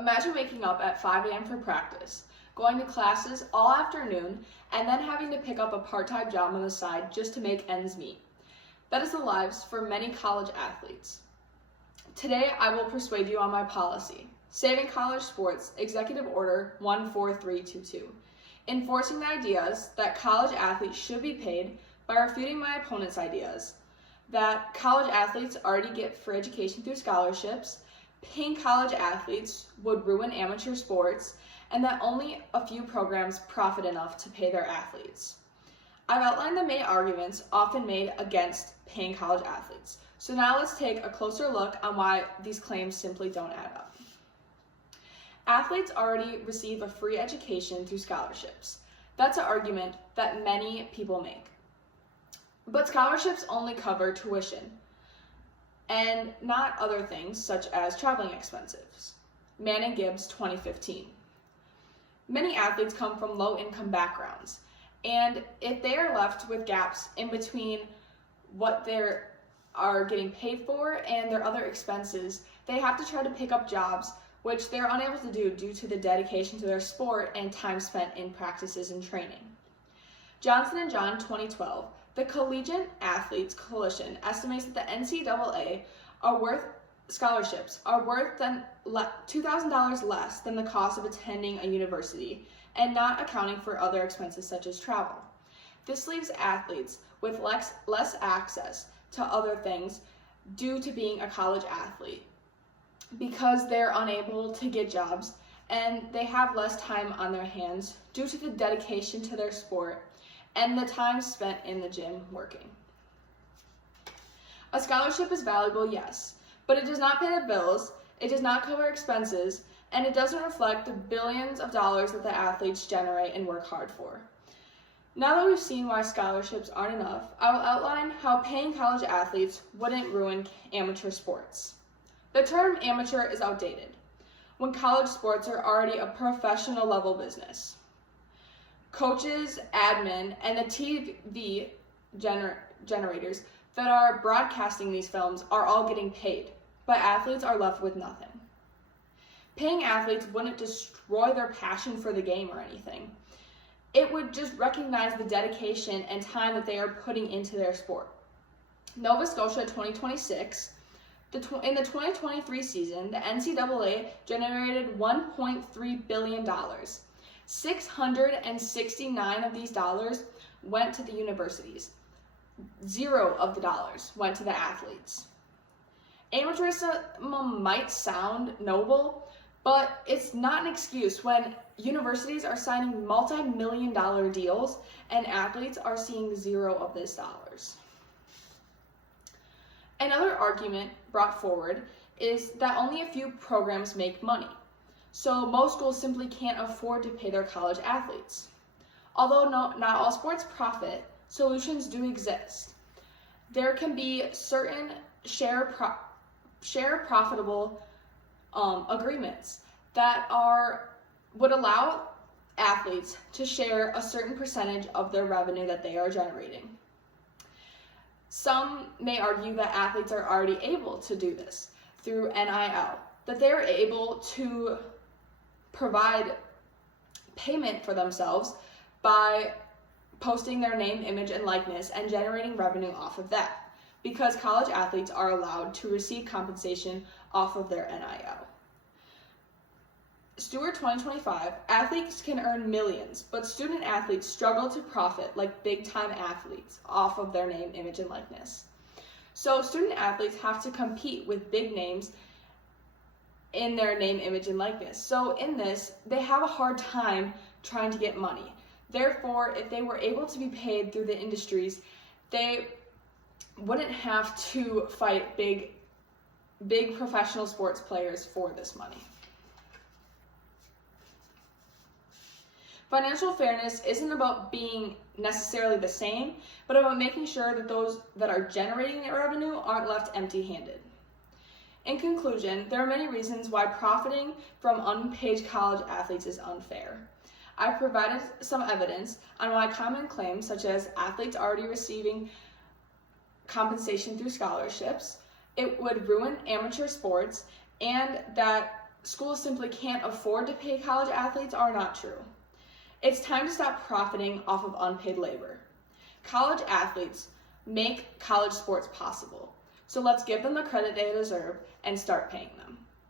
Imagine waking up at 5 a.m. for practice, going to classes all afternoon, and then having to pick up a part-time job on the side just to make ends meet. That is the lives for many college athletes. Today, I will persuade you on my policy, Saving College Sports Executive Order 14322, enforcing the ideas that college athletes should be paid by refuting my opponent's ideas, that college athletes already get free education through scholarships, paying college athletes would ruin amateur sports, and that only a few programs profit enough to pay their athletes. I've outlined the main arguments often made against paying college athletes. So now let's take a closer look on why these claims simply don't add up. Athletes already receive a free education through scholarships. That's an argument that many people make. But scholarships only cover tuition and not other things such as traveling expenses. Manning Gibbs, 2015. Many athletes come from low-income backgrounds, and if they are left with gaps in between what they are getting paid for and their other expenses, they have to try to pick up jobs which they're unable to do due to the dedication to their sport and time spent in practices and training. Johnson & John, 2012. The Collegiate Athletes Coalition estimates that the NCAA scholarships are worth $2,000 less than the cost of attending a university and not accounting for other expenses such as travel. This leaves athletes with less access to other things due to being a college athlete because they're unable to get jobs and they have less time on their hands due to the dedication to their sport and the time spent in the gym working. A scholarship is valuable, yes, but it does not pay the bills, it does not cover expenses, and it doesn't reflect the billions of dollars that the athletes generate and work hard for. Now that we've seen why scholarships aren't enough, I will outline how paying college athletes wouldn't ruin amateur sports. The term amateur is outdated when college sports are already a professional level business. Coaches, admin, and the TV generators that are broadcasting these films are all getting paid, but athletes are left with nothing. Paying athletes wouldn't destroy their passion for the game or anything. It would just recognize the dedication and time that they are putting into their sport. Nova Scotia 2026, in the 2023 season, the NCAA generated $1.3 billion. 669 of these dollars went to the universities. 0 of the dollars went to the athletes. Amateurism might sound noble, but it's not an excuse when universities are signing multi-million-dollar deals and athletes are seeing 0 of these dollars. Another argument brought forward is that only a few programs make money, so most schools simply can't afford to pay their college athletes. Although not all sports profit, solutions do exist. There can be certain share profitable agreements that would allow athletes to share a certain percentage of their revenue that they are generating. Some may argue that athletes are already able to do this through NIL, that they're able to provide payment for themselves by posting their name, image, and likeness and generating revenue off of that, because college athletes are allowed to receive compensation off of their NIL. Stewart 2025, athletes can earn millions, but student athletes struggle to profit like big-time athletes off of their name, image, and likeness. So student athletes have to compete with big names in their name, image, and likeness. So in this, they have a hard time trying to get money. Therefore, if they were able to be paid through the industries, they wouldn't have to fight big professional sports players for this money. Financial fairness isn't about being necessarily the same, but about making sure that those that are generating the revenue aren't left empty-handed. In conclusion, there are many reasons why profiting from unpaid college athletes is unfair. I've provided some evidence on why common claims such as athletes already receiving compensation through scholarships, it would ruin amateur sports, and that schools simply can't afford to pay college athletes are not true. It's time to stop profiting off of unpaid labor. College athletes make college sports possible, so let's give them the credit they deserve and start paying them.